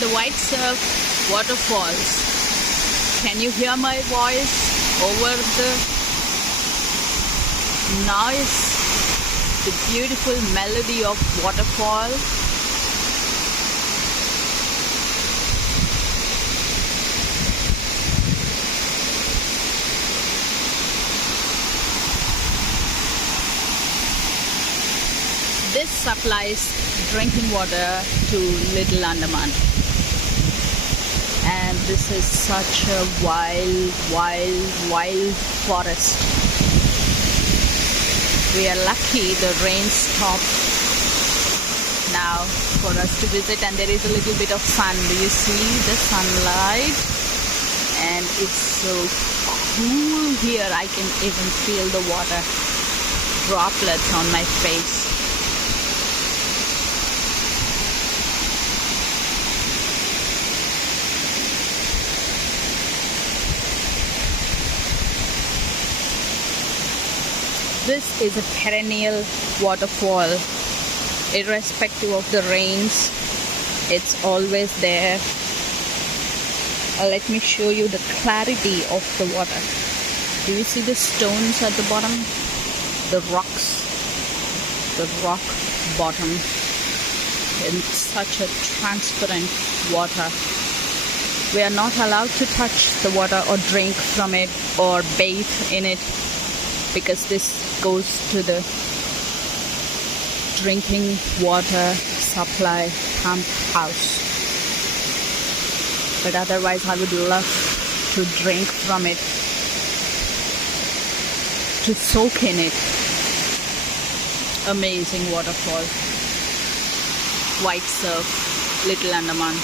the White Surf Waterfalls. Can you hear my voice over the noise, the beautiful melody of waterfall? This supplies drinking water to Little Andaman. And this is such a wild forest. We are lucky the rain stopped now for us to visit, and there is a little bit of sun. Do you see the sunlight? And it's so cool here. I can even feel the water droplets on my face. This is a perennial waterfall. Irrespective of the rains, it's always there. Let me show you the clarity of the water. Do you see the stones at the bottom? The rocks, the rock bottom. It's such a transparent water. We are not allowed to touch the water or drink from it or bathe in it, because this goes to the drinking water supply pump house. But otherwise I would love to drink from it, to soak in it. Amazing waterfall. White Surf, Little Andaman.